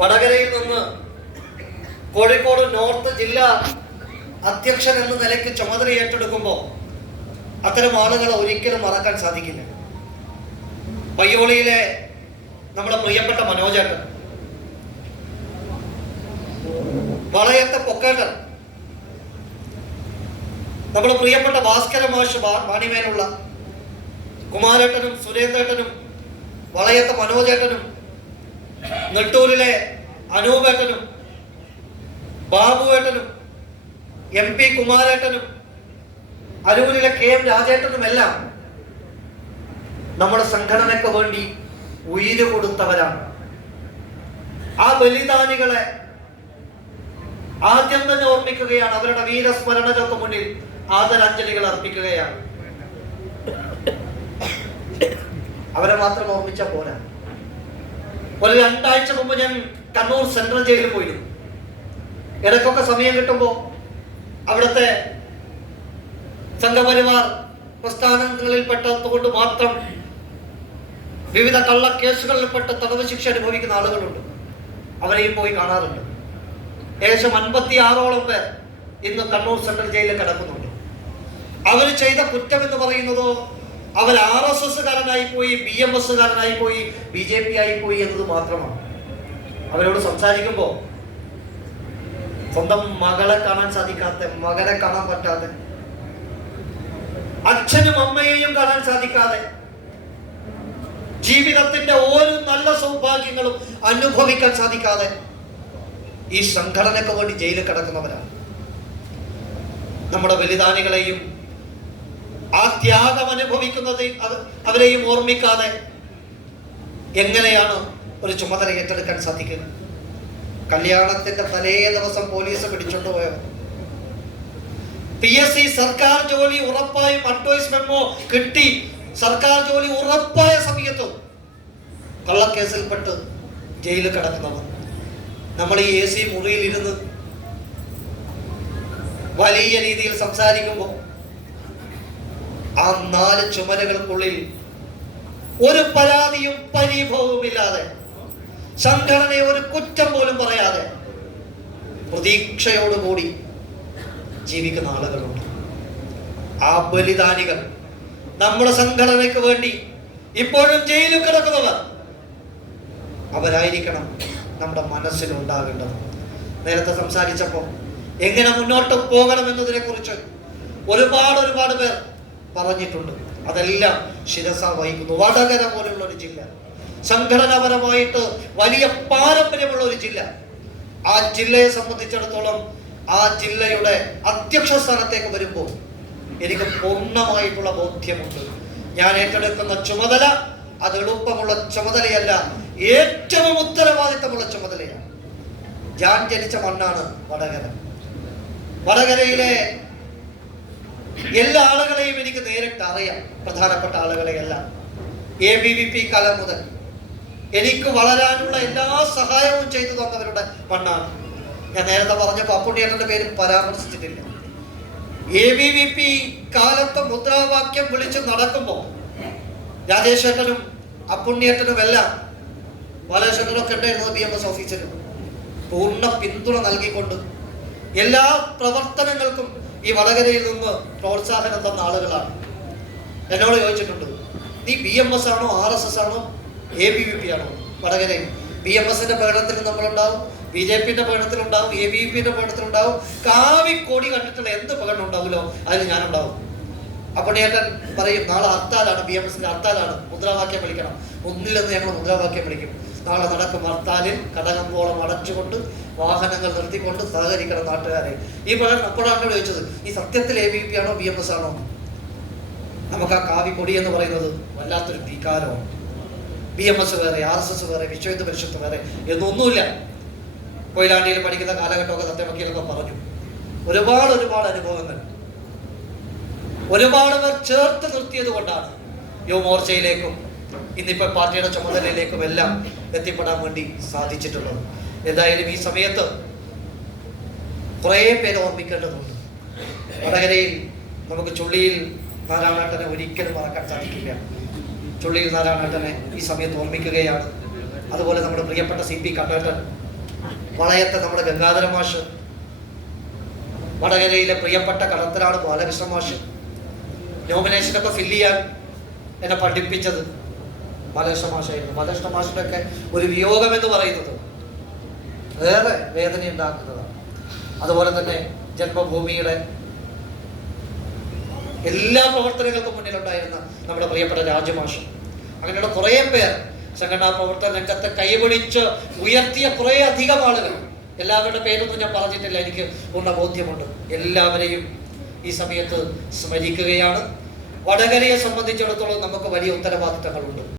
വടകരയിൽ നിന്ന് കോഴിക്കോട് നോർത്ത് ജില്ലാ അധ്യക്ഷൻ എന്ന നിലയ്ക്ക് ചുമതല ഏറ്റെടുക്കുമ്പോൾ അത്തരം ആളുകളെ ഒരിക്കലും മറക്കാൻ സാധിക്കില്ല. പയ്യോളിയിലെ നമ്മുടെ പ്രിയപ്പെട്ട മനോജേട്ടൻ, വളയത്തെ പൊക്കേട്ടൻ, നമ്മുടെ പ്രിയപ്പെട്ട ഭാസ്കര മാഷ് വാണിമേലുള്ള കുമാരേട്ടനും സുരേന്ദ്രേട്ടനും വളയത്തെ മനോജേട്ടനും നെട്ടൂരിലെ അനൂപേട്ടനും ബാബുവേട്ടനും MP കുമാരേട്ടനും അരൂരിലെ KM രാജേട്ടനും എല്ലാം നമ്മുടെ സംഘടനയ്ക്ക് വേണ്ടി ഉയിര് കൊടുത്തവരാണ്. ആ ബലിദാനികളെ ആദ്യം തന്നെ ഓർമ്മിക്കുകയാണ്. അവരുടെ വീരസ്മരണകൾക്ക് മുന്നിൽ ആദരാഞ്ജലികൾ അർപ്പിക്കുകയാണ്. അവരെ മാത്രം ഓർമ്മിച്ച പോരാ. ഒരു 2 ആഴ്ച മുമ്പ് ഞാൻ കണ്ണൂർ സെൻട്രൽ ജയിലിൽ പോയിരുന്നു. ഇടയ്ക്കൊക്കെ സമയം കിട്ടുമ്പോൾ അവിടുത്തെ സംഘപരിവാർ പ്രസ്ഥാനങ്ങളിൽപ്പെട്ടതുകൊണ്ട് മാത്രം വിവിധ കള്ളക്കേസുകളിൽപ്പെട്ട് തടവ് ശിക്ഷ അനുഭവിക്കുന്ന ആളുകളുണ്ട്. അവരെയും പോയി കാണാറുണ്ട്. ഏകദേശം 56ഓളം പേർ ഇന്ന് കണ്ണൂർ സെൻട്രൽ ജയിലിൽ കിടക്കുന്നുണ്ട്. അവർ ചെയ്ത കുറ്റം എന്ന് പറയുന്നതോ അവർ RSSകാരനായി പോയി, BMSകാരനായി പോയി, BJP ആയി പോയി എന്നത് മാത്രമാണ്. അവരോട് സംസാരിക്കുമ്പോൾ സ്വന്തം മകളെ കാണാൻ സാധിക്കാത്ത, മകനെ കാണാൻ പറ്റാതെ, അച്ഛനും അമ്മയെയും കാണാൻ സാധിക്കാതെ, ജീവിതത്തിന്റെ ഓരോ നല്ല സൗഭാഗ്യങ്ങളും അനുഭവിക്കാൻ സാധിക്കാതെ ഈ സംഘടനയ്ക്ക് വേണ്ടി ജയിലിൽ കിടക്കുന്നവരാണ്. നമ്മുടെ ബലിദാനികളെയും ആ ത്യാഗം അനുഭവിക്കുന്നത് അവരെയും ഓർമ്മിക്കാതെ എങ്ങനെയാണ് ഒരു ചുമതല ഏറ്റെടുക്കാൻ സാധിക്കുക? കല്യാണത്തിന്റെ തലേ ദിവസം പോലീസ് പിടിച്ചോണ്ടുപോയത്, PSC സർക്കാർ ജോലി ഉറപ്പായും അഡ്വൈസ് മെമ്മോ കിട്ടി സർക്കാർ ജോലി ഉറപ്പായ സമയത്തും കള്ളക്കേസിൽപ്പെട്ട് ജയിലിൽ കിടക്കുന്നവർ. നമ്മൾ ഈ AC മുറിയിൽ ഇരുന്ന് വലിയ രീതിയിൽ സംസാരിക്കുമ്പോൾ ആ 4 ചുമലുകൾക്കുള്ളിൽ ഒരു പരാതിയും പരിഭവവും ഇല്ലാതെ, സംഘടനയെ ഒരു കുറ്റം പോലും പറയാതെ പ്രതീക്ഷയോടുകൂടി ജീവിക്കുന്ന ആളുകളുണ്ട്. ആ ബലിദാനികൾ നമ്മുടെ സംഘടനയ്ക്ക് വേണ്ടി ഇപ്പോഴും ജയിലിൽ കിടക്കുന്നവർ, അവരായിരിക്കണം നമ്മുടെ മനസ്സിലുണ്ടാകേണ്ടത്. നേരത്തെ സംസാരിച്ചപ്പോൾ എങ്ങനെ മുന്നോട്ട് പോകണം എന്നതിനെ കുറിച്ച് ഒരുപാട് പേർ പറഞ്ഞിട്ടുണ്ട്. അതെല്ലാം ശിരസ വഹിക്കുന്നു. വടകര പോലുള്ള ഒരു ജില്ല, സംഘടനാപരമായിട്ട് വലിയ പാരമ്പര്യമുള്ള ഒരു ജില്ല, ആ ജില്ലയെ സംബന്ധിച്ചിടത്തോളം ആ ജില്ലയുടെ അധ്യക്ഷ സ്ഥാനത്തേക്ക് വരുമ്പോൾ എനിക്ക് പൂർണ്ണമായിട്ടുള്ള ബോധ്യമുണ്ട്. ഞാൻ ഏറ്റെടുക്കുന്ന ചുമതല അത് എളുപ്പമുള്ള ചുമതലയല്ല, ഏറ്റവും ഉത്തരവാദിത്തമുള്ള ചുമതലയാണ്. ഞാൻ ജനിച്ച മണ്ണാണ് വടകര. വടകരയിലെ എല്ലാ ആളുകളെയും എനിക്ക് നേരിട്ട് അറിയാം. പ്രധാനപ്പെട്ട ആളുകളെയെല്ലാം ABVP കാലം മുതൽ എനിക്ക് വളരാനുള്ള എല്ലാ സഹായവും ചെയ്തു തന്നവരുടെ മണ്ണാണ്. ഞാൻ നേരത്തെ പറഞ്ഞപ്പോൾ അപ്പുണ്ണിയേട്ടന്റെ പേര് പരാമർശിച്ചിട്ടില്ല. ABVP കാലത്ത് മുദ്രാവാക്യം വിളിച്ച് നടക്കുമ്പോൾ രാജേഷേട്ടനും അപ്പുണ്ണിയേട്ടനും എല്ലാം, ബാലകൃഷ്ണനൊക്കെ ഉണ്ടായിരുന്നത് BMS ഓഫീസിലും പൂർണ്ണ പിന്തുണ നൽകിക്കൊണ്ട് എല്ലാ പ്രവർത്തനങ്ങൾക്കും ഈ വടകരയിൽ നിന്ന് പ്രോത്സാഹനം തന്ന ആളുകളാണ്. എന്നോട് ചോദിച്ചിട്ടുണ്ട്, നീ BMS ആണോ RSS ആണോ ABVP ആണോ? വടകരയിൽ BMSന്റെ പ്രകടനത്തിൽ നമ്മളുണ്ടാവും, BJPന്റെ പ്രകടനത്തിലുണ്ടാവും, ABVPന്റെ പ്രകടനത്തിലുണ്ടാവും. കാവിക്കോടി കണ്ടിട്ടുള്ള എന്ത് പ്രകടനം ഉണ്ടാവുമല്ലോ അതിൽ ഞാനുണ്ടാവും. അപ്പോൾ ഏട്ടൻ പറയും, നാളെ ഹർത്താലാണ്, BMSന്റെ ഹർത്താലാണ്, മുദ്രാവാക്യം വിളിക്കണം. ഒന്നിലൊന്ന് ഞങ്ങൾ മുദ്രാവാക്യം വിളിക്കും. നാളെ നടക്കും ഹർത്താലിൽ കടകമ്പോളം അടച്ചുകൊണ്ട് വാഹനങ്ങൾ നിർത്തിക്കൊണ്ട് സഹകരിക്കണം നാട്ടുകാരെ. ഈ പ്രകടനം അപ്പോഴാണ് ചോദിച്ചത്, ഈ സത്യത്തിൽ ABVP ആണോ BMS ആണോ? നമുക്ക് ആ കാവിക്കൊടി എന്ന് പറയുന്നത് വല്ലാത്തൊരു വികാരമാണ്. BMS വേറെ, RSS വേറെ, വിശ്വഹിന്ദു പരിഷത്ത് വേറെ എന്നൊന്നുമില്ല. കൊയിലാണ്ടിയിൽ പഠിക്കുന്ന കാലഘട്ടമൊക്കെ സത്യമൊക്കെയൊക്കെ പറഞ്ഞു. ഒരുപാട് അനുഭവങ്ങൾ ഒരുപാട് പേർ ചേർത്ത് നിർത്തിയത് കൊണ്ടാണ് യുവമോർച്ചയിലേക്കും ഇന്നിപ്പോൾ പാർട്ടിയുടെ ചുമതലയിലേക്കും എല്ലാം എത്തിപ്പെടാൻ വേണ്ടി സാധിച്ചിട്ടുള്ളത്. എന്തായാലും ഈ സമയത്ത് കുറേ പേര് ഓർമ്മിക്കേണ്ടതുണ്ട്. വടകരയിൽ നമുക്ക് ചുള്ളിയിൽ നാരായണേട്ടനെ ഒരിക്കലും മറക്കാൻ സാധിക്കില്ല. ചുള്ളിയിൽ നാരായണേട്ടനെ ഈ സമയത്ത് ഓർമ്മിക്കുകയാണ്. അതുപോലെ നമ്മുടെ പ്രിയപ്പെട്ട CP കണ്ണേട്ടൻ വളയത്തെ നമ്മുടെ ഗംഗാധര മാഷ്, വടകരയിലെ പ്രിയപ്പെട്ട കടത്തലാണ് ബാലകൃഷ്ണ മാഷ്. നോമിനേഷനൊക്കെ ഫില്ല് ചെയ്യാൻ എന്നെ പഠിപ്പിച്ചത് ബാലകൃഷ്ണ മാഷായിരുന്നു. ബാലകൃഷ്ണ മാഷിന്റെ ഒക്കെ ഒരു വിയോഗം എന്ന് പറയുന്നത് ഏറെ വേദന ഉണ്ടാക്കുന്നതാണ്. അതുപോലെ തന്നെ ജന്മഭൂമിയുടെ എല്ലാ പ്രവർത്തനങ്ങൾക്കും മുന്നിലുണ്ടായിരുന്ന നമ്മുടെ പ്രിയപ്പെട്ട രാജമാഷ്, അങ്ങനെയുള്ള കുറേ പേർ സംഘടനാ പ്രവർത്തന രംഗത്തെ കൈപിടിച്ച് ഉയർത്തിയ കുറേ അധികം ആളുകൾ. എല്ലാവരുടെ പേരൊന്നും ഞാൻ പറഞ്ഞിട്ടില്ല, എനിക്ക് പൂർണ്ണ ബോധ്യമുണ്ട്. എല്ലാവരെയും ഈ സമയത്ത് സ്മരിക്കുകയാണ്. വടകരയെ സംബന്ധിച്ചിടത്തോളം നമുക്ക് വലിയ ഉത്തരവാദിത്തങ്ങളുണ്ട്.